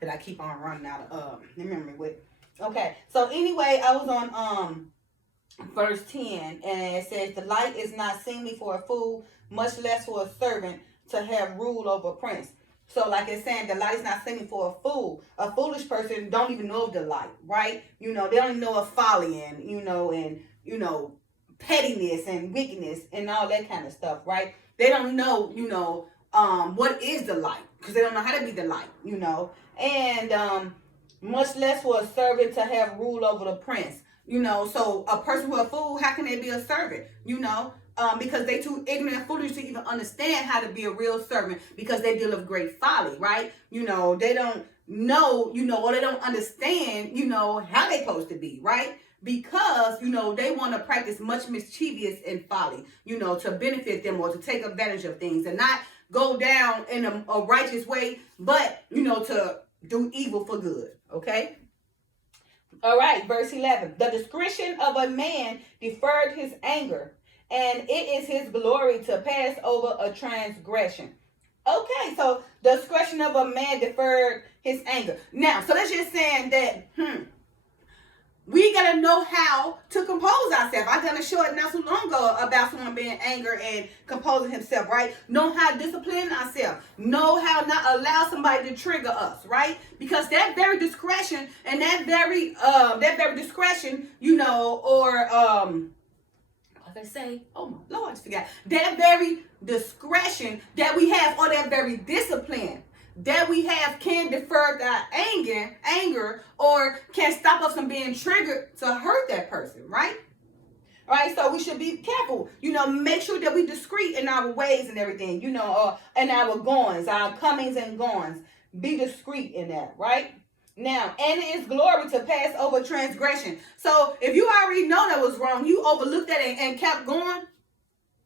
that I keep on running out of memory with. Okay, so anyway, I was on verse 10, and it says, the light is not seemly for a fool, much less for a servant to have rule over a prince. So like it's saying, the light is not seemly for a fool. A foolish person don't even know the light, right? They don't even know of folly and pettiness and wickedness and all that kind of stuff, right? They don't know, what is the light, because they don't know how to be the light, and much less for a servant to have rule over the prince. So a person who a fool, how can they be a servant? Because they too ignorant and foolish to even understand how to be a real servant, because they deal with great folly, right? They don't know, or they don't understand, how they supposed to be, right? Because, they want to practice much mischievous and folly, to benefit them or to take advantage of things and not go down in a righteous way, but, to do evil for good, okay? All right, verse 11. The discretion of a man deferred his anger, and it is his glory to pass over a transgression. Okay, so the discretion of a man deferred his anger. Now, so that's just saying that, we got to know how to compose ourselves. I done a short not too long ago about someone being angry and composing himself, right? Know how to discipline ourselves. Know how not allow somebody to trigger us, right? Because that very discretion and that very discretion, what they say? Oh my Lord, I just forgot. That very discretion that we have, or that very discipline that we have, can defer our anger, or can stop us from being triggered to hurt that person, right? All right, so we should be careful. Make sure that we discreet in our ways and everything, in our goings, our comings and goings. Be discreet in that, right? Now, and it is glory to pass over transgression. So if you already know that was wrong, you overlooked that and kept going,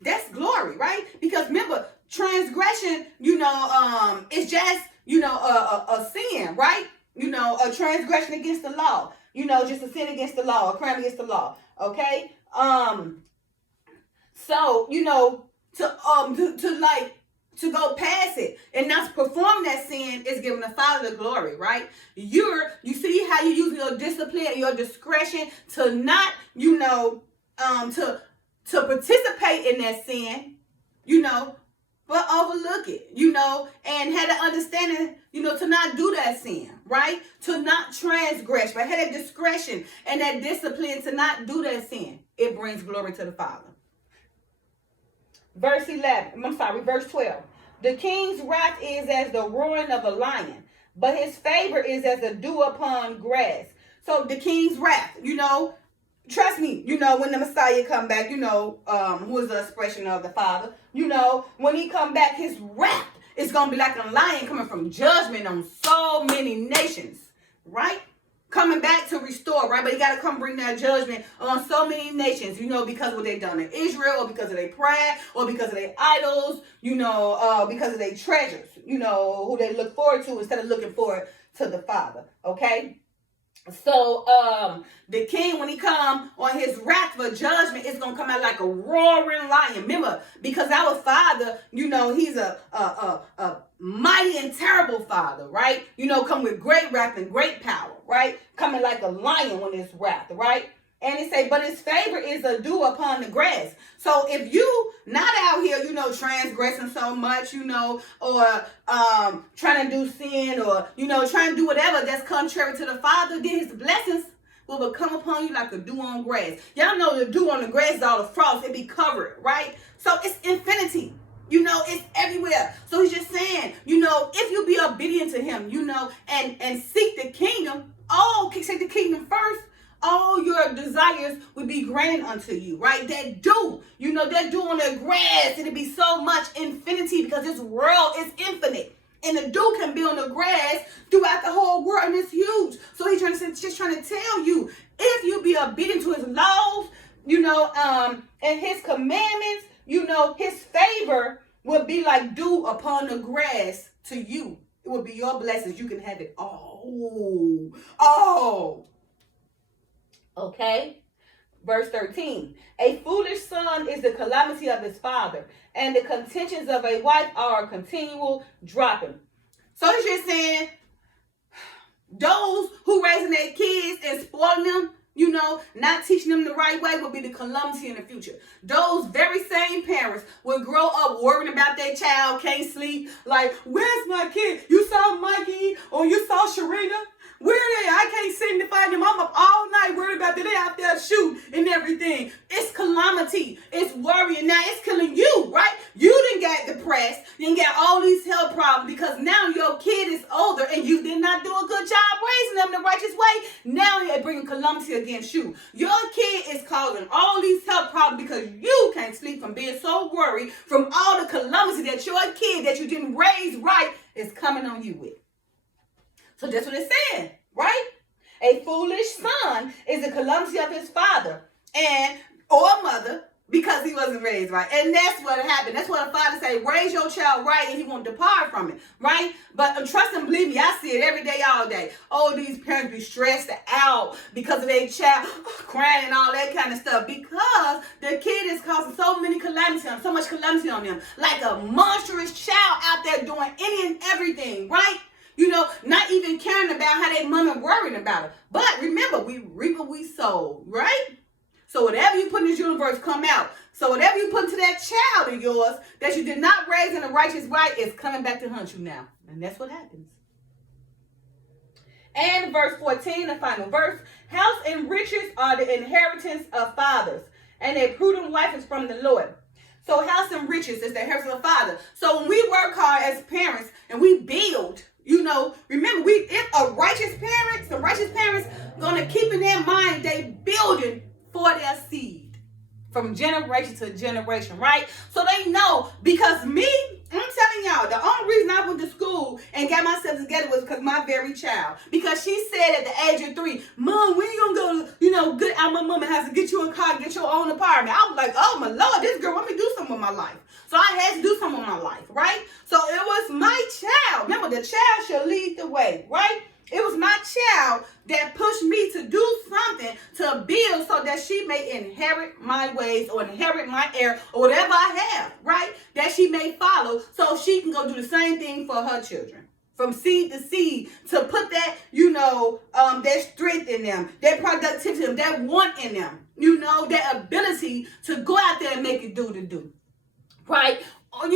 that's glory, right? Because remember, transgression, is just, a sin, right? A transgression against the law, just a sin against the law, a crime against the law, okay? So, to go past it and not perform that sin is giving the Father the glory, right? You see how you use your discipline and your discretion to not, to participate in that sin, but overlook it, and had an understanding, to not do that sin, right? To not transgress, but had that discretion and that discipline to not do that sin. It brings glory to the Father. Verse 12. The king's wrath is as the roaring of a lion, but his favor is as the dew upon grass. So the king's wrath, trust me, when the Messiah come back, who is the expression of the Father, when he come back, his wrath is going to be like a lion coming from judgment on so many nations, right? Coming back to restore, right? But he got to come bring that judgment on so many nations, because of what they done in Israel, or because of their pride, or because of their idols, because of their treasures, who they look forward to instead of looking forward to the Father, okay? So the king, when he come on his wrath for judgment, it's gonna come out like a roaring lion. Remember, because our Father, he's a mighty and terrible Father, right? Come with great wrath and great power, right? Coming like a lion when it's wrath, right? And he say, but his favor is a dew upon the grass. So if you not out here, transgressing so much, or trying to do sin, or, trying to do whatever that's contrary to the Father, then his blessings will come upon you like a dew on grass. Y'all know the dew on the grass is all the frost. It be covered, right? So it's infinity. It's everywhere. So he's just saying, if you be obedient to him, and seek the kingdom, seek the kingdom first, all your desires would be granted unto you, right? That dew, that dew on the grass, it'll be so much infinity, because this world is infinite. And the dew can be on the grass throughout the whole world, and it's huge. So he's just trying to tell you, if you be obedient to his laws, and his commandments, his favor will be like dew upon the grass to you. It will be your blessings. You can have it all. Okay? Verse 13. A foolish son is the calamity of his father, and the contentions of a wife are a continual dropping. So it's just saying, those who raising their kids and spoiling them, not teaching them the right way will be the calamity in the future. Those very same parents will grow up worrying about their child, can't sleep, like, where's my kid? You saw Mikey or you saw Sharina? Where are they? I can't seem to find them. I'm up all night worried about that they out there shooting and everything. It's calamity. It's worrying. Now it's killing you, right? You didn't get depressed. You didn't get all these health problems because now your kid is older and you did not do a good job raising them the righteous way. Now they're bringing calamity against you. Your kid is causing all these health problems because you can't sleep from being so worried from all the calamity that your kid that you didn't raise right is coming on you with. So that's what it's saying, right? A foolish son is the calamity of his father or mother because he wasn't raised right. And that's what happened. That's what a father say, raise your child right and he won't depart from it, right? But trust and believe me, I see it every day, all day. Oh, these parents be stressed out because of their child crying and all that kind of stuff because their kid is causing so much calamity on them. Like a monstrous child out there doing any and everything, right? Not even caring about how their mama worrying about it. But remember, we reap what we sow, right? So whatever you put in this universe come out. So whatever you put into that child of yours that you did not raise in the righteous right is coming back to hunt you now. And that's what happens. And verse 14, the final verse. House and riches are the inheritance of fathers, and a prudent wife is from the Lord. So house and riches is the inheritance of father. So when we work hard as parents and we build, remember, if a righteous parent, some righteous parents gonna keep in their mind they building for their seed from generation to generation, right? So they know, because me, I'm telling y'all, the only reason I went to school and got myself together was because my very child. Because she said at the age of 3, Mom, when you gonna go, get out my mama house and get you a car, get your own apartment? I was like, oh my Lord, this girl want me to do something with my life. So I had to do something with my life, right? So it was my child. Remember, the child shall lead the way, right? It was my child that pushed me to do something to build so that she may inherit my ways or inherit my heir or whatever I have, right? That she may follow so she can go do the same thing for her children. From seed to seed, to put that, that strength in them, that productivity in them, that want in them, that ability to go out there and make it do. Right? Or,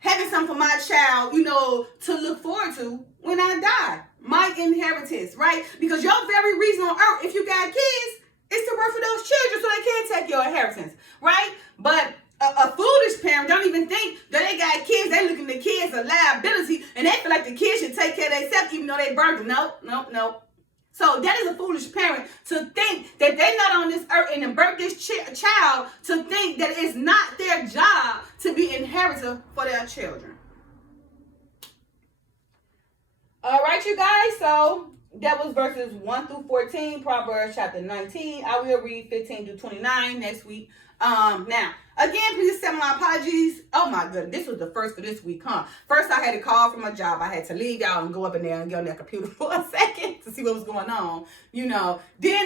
having something for my child, to look forward to when I die. My inheritance, right? Because your very reason on earth, if you got kids, is to work for those children so they can't take your inheritance, right? But a foolish parent don't even think that they got kids. They look at the kids as a liability, and they feel like the kids should take care of themselves even though they birthed them. No. So that is a foolish parent to think that they're not on this earth and to birth this child to think that it's not their job to be inheritor for their children. All right, you guys. So that was verses 1 through 14, Proverbs chapter 19. I will read 15 to 29 next week. Now, again, please accept my apologies. Oh my goodness, this was the first for this week, huh? First, I had a call from my job. I had to leave y'all and go up in there and get on that computer for a second to see what was going on. Then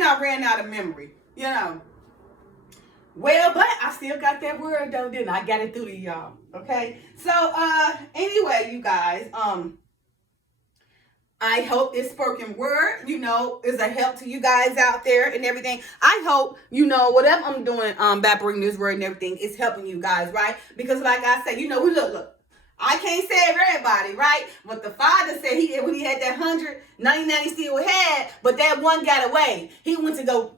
I ran out of memory. Well, but I still got that word though, didn't I? I got it through to y'all. Okay. So, anyway, you guys, I hope this spoken word, is a help to you guys out there and everything. I hope, whatever I'm doing by bringing this word and everything is helping you guys, right? Because like I said, look, I can't save everybody, right? But the Father said when he had that 199 he still had, but that one got away. He went to go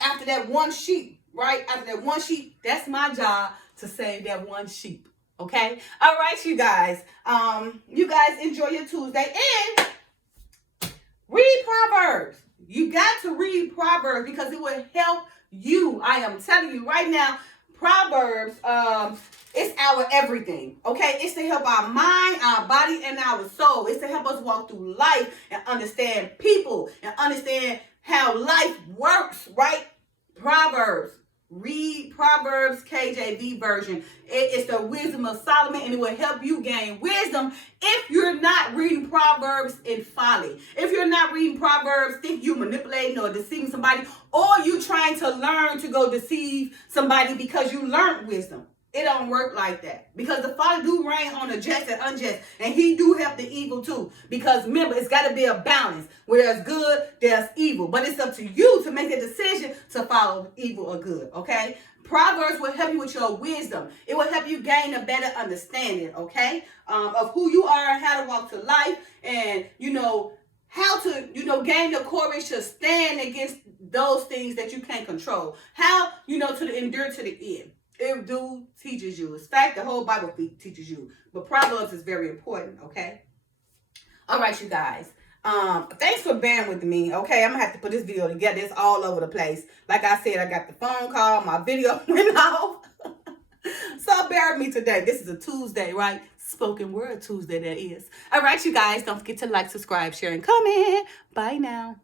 after that one sheep, right? After that one sheep, that's my job to save that one sheep. Okay? All right, you guys. You guys enjoy your Tuesday and read Proverbs. You got to read Proverbs because it will help you. I am telling you right now, Proverbs, it's our everything. Okay? It's to help our mind, our body, and our soul. It's to help us walk through life and understand people and understand how life works, right? Proverbs. Read Proverbs KJV version. It is the wisdom of Solomon, and it will help you gain wisdom if you're not reading Proverbs in folly. If you're not reading Proverbs, think you manipulating or deceiving somebody, or you trying to learn to go deceive somebody because you learned wisdom. It don't work like that, because the Father do reign on the just and unjust, and he do help the evil too. Because remember, it's got to be a balance. Where there's good, there's evil. But it's up to you to make a decision to follow evil or good, okay? Proverbs will help you with your wisdom. It will help you gain a better understanding, okay, of who you are and how to walk to life, and, how to, gain the courage to stand against those things that you can't control. How, to endure to the end. It do teaches you. In fact, the whole Bible teaches you. But Proverbs is very important, okay? All right, you guys. Thanks for bearing with me, okay? I'm going to have to put this video together. It's all over the place. Like I said, I got the phone call. My video went off. So bear with me today. This is a Tuesday, right? Spoken Word Tuesday, that is. All right, you guys. Don't forget to like, subscribe, share, and comment. Bye now.